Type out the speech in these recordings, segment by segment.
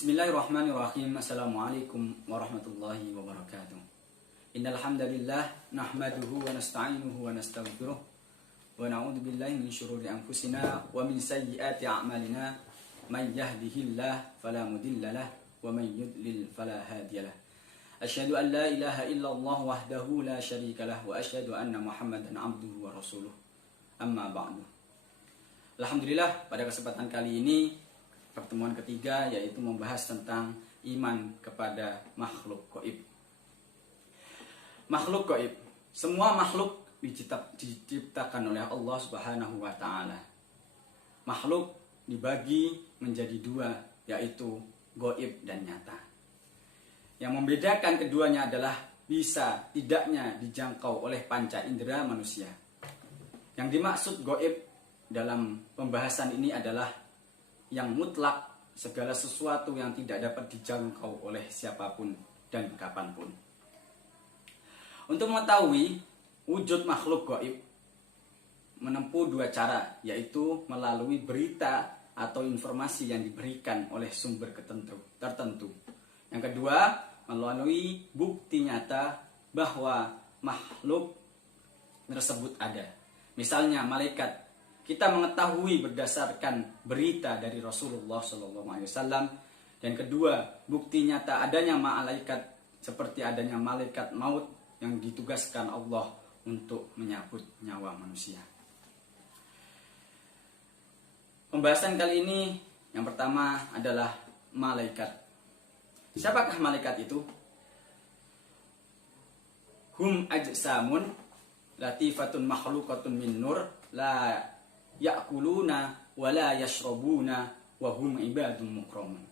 Bismillahirrahmanirrahim. Assalamualaikum warahmatullahi wabarakatuh. Innal hamdalillah nahmaduhu wa nasta'inuhu wa nastaghfiruh wa na'udzu billahi min shururi anfusina wa min sayyiati a'malina. May yahdihillahu fala mudilla lahu wa may yudlil fala hadiyalah. Asyhadu an la ilaha illallah wahdahu la syarika lahu wa asyhadu anna Muhammadan abduhu wa rasuluh. Amma ba'du. Alhamdulillah, pada kesempatan kali ini pertemuan ketiga yaitu membahas tentang iman kepada makhluk gaib. Makhluk gaib, semua makhluk diciptakan oleh Allah Subhanahu wa taala. Makhluk dibagi menjadi dua, yaitu gaib dan nyata. Yang membedakan keduanya adalah bisa tidaknya dijangkau oleh panca indera manusia. Yang dimaksud gaib dalam pembahasan ini adalah yang mutlak, segala sesuatu yang tidak dapat dijangkau oleh siapapun dan kapanpun. Untuk mengetahui wujud makhluk gaib menempuh dua cara, yaitu melalui berita atau informasi yang diberikan oleh sumber tertentu. Yang kedua, melalui bukti nyata bahwa makhluk tersebut ada. Misalnya malaikat, kita mengetahui berdasarkan berita dari Rasulullah SAW. Dan kedua, bukti nyata adanya malaikat seperti adanya malaikat maut yang ditugaskan Allah untuk menyabut nyawa manusia. Pembahasan kali ini yang pertama adalah malaikat. Siapakah malaikat itu? Hum ajsamun latifatun makhlukatun min nur la ya'kuluna wa la yashrabuna wa hum ibadun mukramun.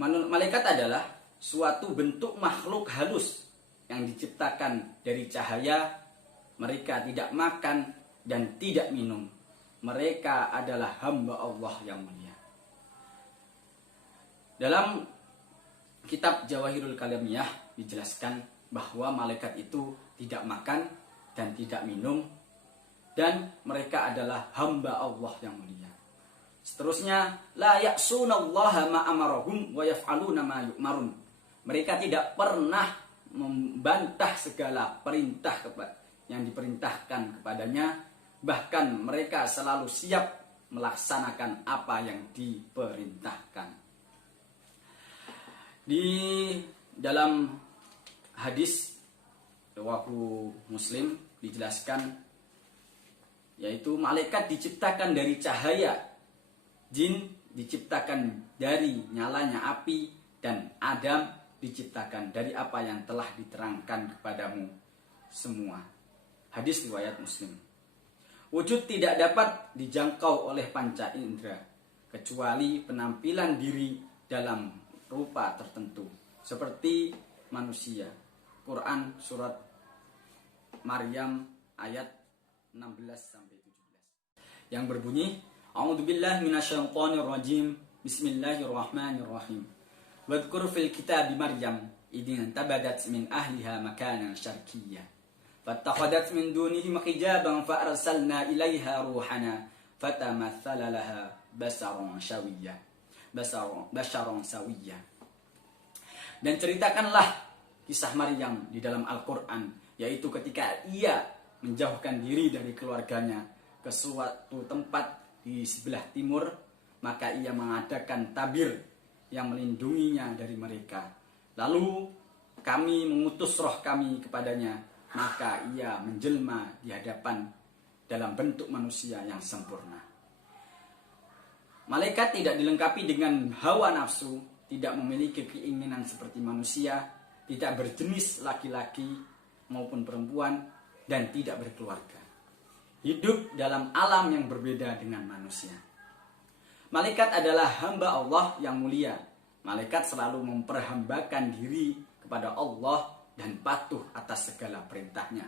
Malaikat adalah suatu bentuk makhluk halus yang diciptakan dari cahaya. Mereka tidak makan dan tidak minum. Mereka adalah hamba Allah yang mulia. Dalam kitab Jawahirul Kalimiyah dijelaskan bahwa malaikat itu tidak makan dan tidak minum, dan mereka adalah hamba Allah yang mulia. Seterusnya, la ya'sunallaha ma amarahum wa yaf'aluna ma yu'marun. Mereka tidak pernah membantah segala perintah yang diperintahkan kepadanya, bahkan mereka selalu siap melaksanakan apa yang diperintahkan. Di dalam hadis riwayat Muslim dijelaskan, yaitu malaikat diciptakan dari cahaya, jin diciptakan dari nyalanya api, dan Adam diciptakan dari apa yang telah diterangkan kepadamu semua. Hadis riwayat Muslim. Wujud tidak dapat dijangkau oleh panca indera kecuali penampilan diri dalam rupa tertentu seperti manusia. Quran surat Maryam ayat 16-17 yang berbunyi, A'udzubillahi minasyaitonirrajim. Bismillahirrahmanirrahim. Wadhkur fil kitabi Maryam idin tabadat min ahliha makanan syarqiyya fattakhadat min dunihim hijaban fa arsalna ilaiha ruhana fatamathala laha basharan sawiyya. Dan ceritakanlah kisah Maryam di dalam Al-Quran, yaitu ketika ia menjauhkan diri dari keluarganya ke suatu tempat di sebelah timur, maka ia mengadakan tabir yang melindunginya dari mereka. Lalu kami mengutus roh kami kepadanya, maka ia menjelma di hadapan dalam bentuk manusia yang sempurna. Malaikat tidak dilengkapi dengan hawa nafsu, tidak memiliki keinginan seperti manusia, tidak berjenis laki-laki maupun perempuan, dan tidak berkeluarga. Hidup dalam alam yang berbeda dengan manusia. Malaikat adalah hamba Allah yang mulia. Malaikat selalu memperhambakan diri kepada Allah dan patuh atas segala perintahnya,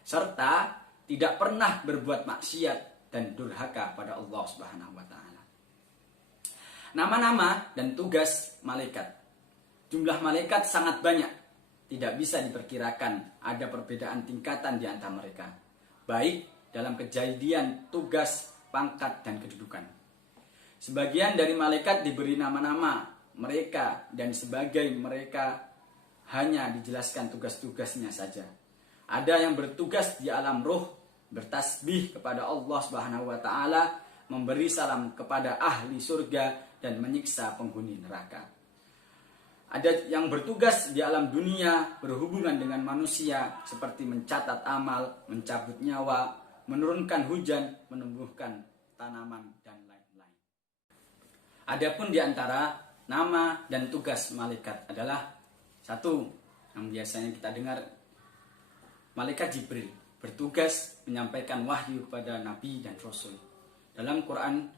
serta tidak pernah berbuat maksiat dan durhaka pada Allah Subhanahu wa taala. Nama-nama dan tugas malaikat. Jumlah malaikat sangat banyak. Tidak bisa diperkirakan, ada perbedaan tingkatan di antara mereka, baik dalam kejadian, tugas, pangkat, dan kedudukan. Sebagian dari malaikat diberi nama-nama mereka dan sebagai mereka hanya dijelaskan tugas-tugasnya saja. Ada yang bertugas di alam ruh, bertasbih kepada Allah Subhanahu wa taala, memberi salam kepada ahli surga dan menyiksa penghuni neraka. Ada yang bertugas di alam dunia berhubungan dengan manusia seperti mencatat amal, mencabut nyawa, menurunkan hujan, menumbuhkan tanaman dan lain-lain. Adapun di antara nama dan tugas malaikat adalah satu yang biasanya kita dengar, malaikat Jibril bertugas menyampaikan wahyu kepada nabi dan rasul. Dalam Quran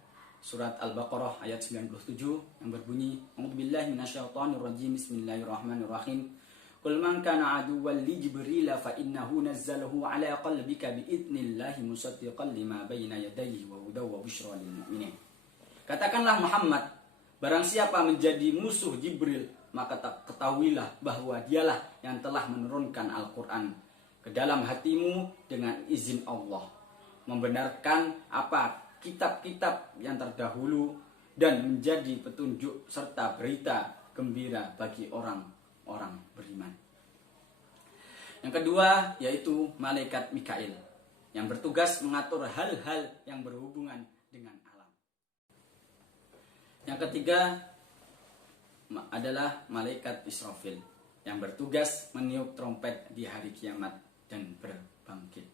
surat Al-Baqarah ayat 97 yang berbunyi, A'udzubillahi minasyaitonirrajim, bismillahirrahmanirrahim. Qul man kana aduwwan li Jibril fa innahu nazzalahu ala qalbika biidnillahi musaddiqan lima bayna yadayhi wa hudaw wa busyra lil mu'minin. Katakanlah Muhammad, barang siapa menjadi musuh Jibril, maka ketahuilah bahwa dialah yang telah menurunkan Al-Quran ke dalam hatimu dengan izin Allah, membenarkan apa kitab-kitab yang terdahulu dan menjadi petunjuk serta berita gembira bagi orang-orang beriman. Yang kedua yaitu malaikat Mikail yang bertugas mengatur hal-hal yang berhubungan dengan alam. Yang ketiga adalah malaikat Israfil yang bertugas meniup trompet di hari kiamat dan berbangkit.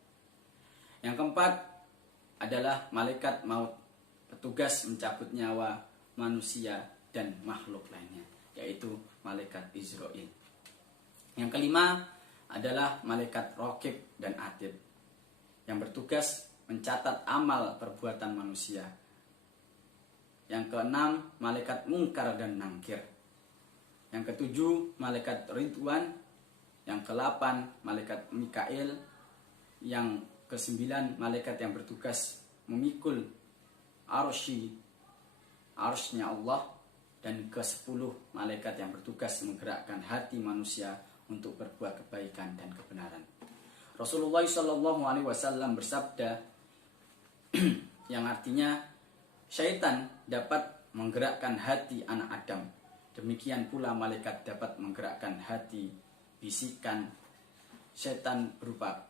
Yang keempat adalah malaikat maut, petugas mencabut nyawa manusia dan makhluk lainnya, yaitu malaikat Israil. Yang kelima adalah malaikat Raqib dan Atid yang bertugas mencatat amal perbuatan manusia. Yang keenam malaikat Munkar dan Nangkir. Yang ketujuh malaikat Ridwan. Yang ke-8 malaikat Mikail. Yang ke-9 malaikat yang bertugas memikul arsy-nya Allah. Dan ke-10 malaikat yang bertugas menggerakkan hati manusia untuk berbuat kebaikan dan kebenaran. Rasulullah SAW bersabda yang artinya syaitan dapat menggerakkan hati anak Adam. Demikian pula malaikat dapat menggerakkan hati bisikan setan berupa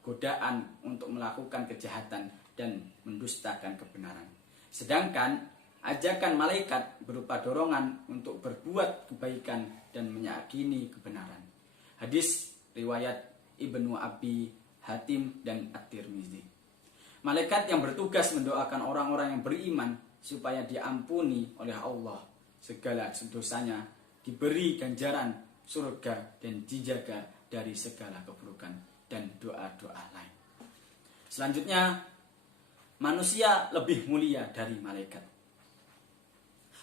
godaan untuk melakukan kejahatan dan mendustakan kebenaran. Sedangkan ajakan malaikat berupa dorongan untuk berbuat kebaikan dan meyakini kebenaran. Hadis riwayat Ibnu Abi Hatim dan At-Tirmizi. Malaikat yang bertugas mendoakan orang-orang yang beriman supaya diampuni oleh Allah segala dosanya, diberi ganjaran surga dan dijaga dari segala keburukan dan doa-doa lain. Selanjutnya, manusia lebih mulia dari malaikat.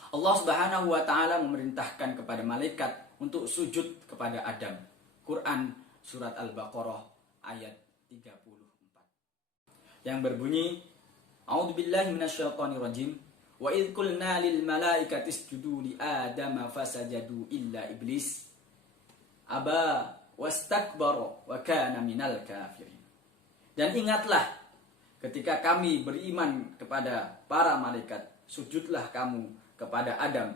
Allah Subhanahu wa taala memerintahkan kepada malaikat untuk sujud kepada Adam. Quran surat Al-Baqarah ayat 34. Yang berbunyi, A'udzubillahi minasyaitonirrajim. Wa idh qulna lil malaikati isjudu li Adama fasajadu illa iblis aba wastakbara wa kana minal kafirin. Dan ingatlah ketika kami beriman kepada para malaikat, sujudlah kamu kepada Adam,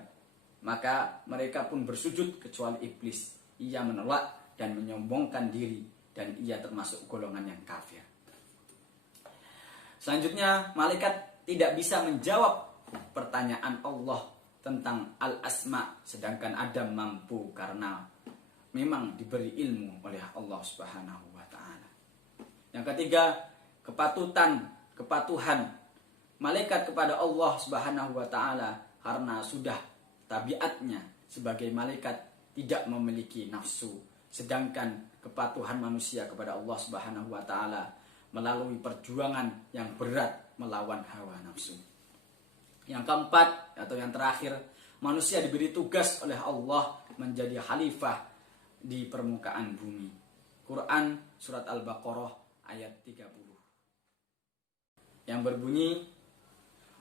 maka mereka pun bersujud kecuali iblis. Ia menolak dan menyombongkan diri dan ia termasuk golongan yang kafir. Selanjutnya, malaikat tidak bisa menjawab pertanyaan Allah tentang al-asma, sedangkan Adam mampu karena memang diberi ilmu oleh Allah Subhanahu wa taala. Yang ketiga, kepatuhan malaikat kepada Allah Subhanahu wa taala karena sudah tabiatnya sebagai malaikat tidak memiliki nafsu, sedangkan kepatuhan manusia kepada Allah Subhanahu wa taala melalui perjuangan yang berat melawan hawa nafsu. Yang keempat atau yang terakhir, manusia diberi tugas oleh Allah menjadi khalifah di permukaan bumi. Quran surat Al-Baqarah ayat 30. Yang berbunyi,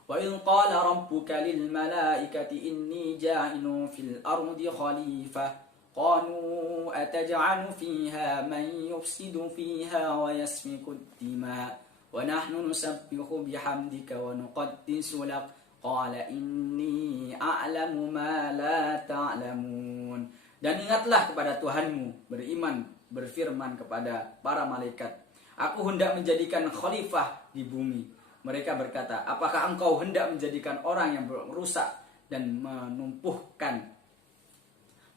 Wa in qala rabbuka lil malaikati inni ja'ilun fil ardi khalifah qalu ataj'alu fiha man yufsidu fiha wa yasfiku ad-dima wa nahnu nusabbihu bihamdika wa nuqaddisu lak qala inni a'lamu ma la ta'lamun. Dan ingatlah kepada Tuhanmu, beriman, berfirman kepada para malaikat, aku hendak menjadikan khalifah di bumi. Mereka berkata, apakah engkau hendak menjadikan orang yang merusak dan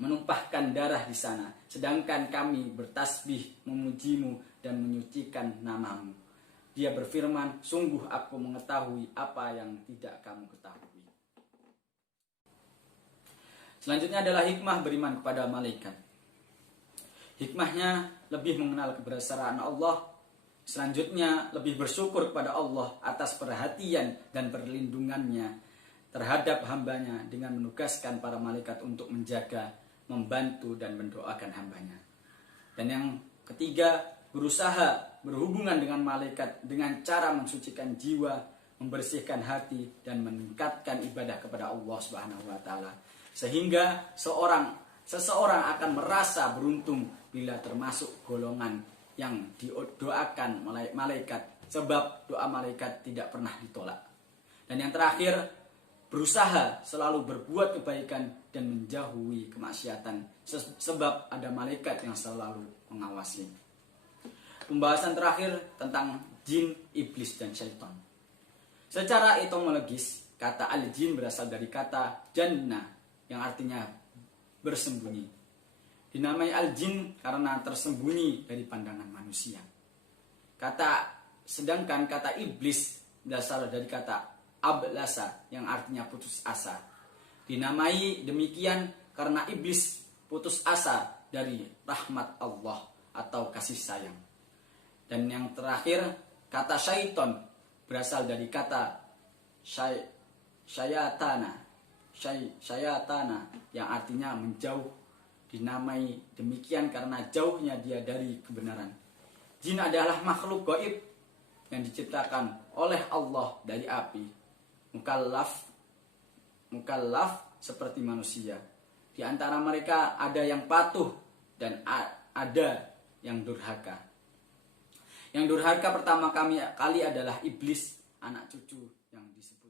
menumpahkan darah di sana, sedangkan kami bertasbih memujimu dan menyucikan namamu. Dia berfirman, sungguh aku mengetahui apa yang tidak kamu ketahui. Selanjutnya adalah hikmah beriman kepada malaikat. Hikmahnya lebih mengenal kebesaran Allah. Selanjutnya lebih bersyukur kepada Allah atas perhatian dan perlindungannya terhadap hambanya dengan menugaskan para malaikat untuk menjaga, membantu dan mendoakan hambanya. Dan yang ketiga, berusaha berhubungan dengan malaikat dengan cara mensucikan jiwa, membersihkan hati dan meningkatkan ibadah kepada Allah Subhanahu wa taala. Sehingga seseorang akan merasa beruntung bila termasuk golongan yang didoakan malaikat, sebab doa malaikat tidak pernah ditolak. Dan yang terakhir, berusaha selalu berbuat kebaikan dan menjauhi kemaksiatan, sebab ada malaikat yang selalu mengawasi. Pembahasan terakhir tentang jin, iblis, dan syaitan. Secara etimologis, kata al-jin berasal dari kata jannah yang artinya bersembunyi. Dinamai al-jin karena tersembunyi dari pandangan manusia. Sedangkan kata iblis berasal dari kata ablasa yang artinya putus asa. Dinamai demikian karena iblis putus asa dari rahmat Allah atau kasih sayang. Dan yang terakhir, kata syaiton berasal dari kata syayatana yang artinya menjauh. Dinamai demikian karena jauhnya dia dari kebenaran. Jin adalah makhluk gaib yang diciptakan oleh Allah dari api. Mukallaf seperti manusia. Di antara mereka ada yang patuh dan ada yang durhaka. Yang durhaka pertama kali adalah iblis, anak cucu yang disebut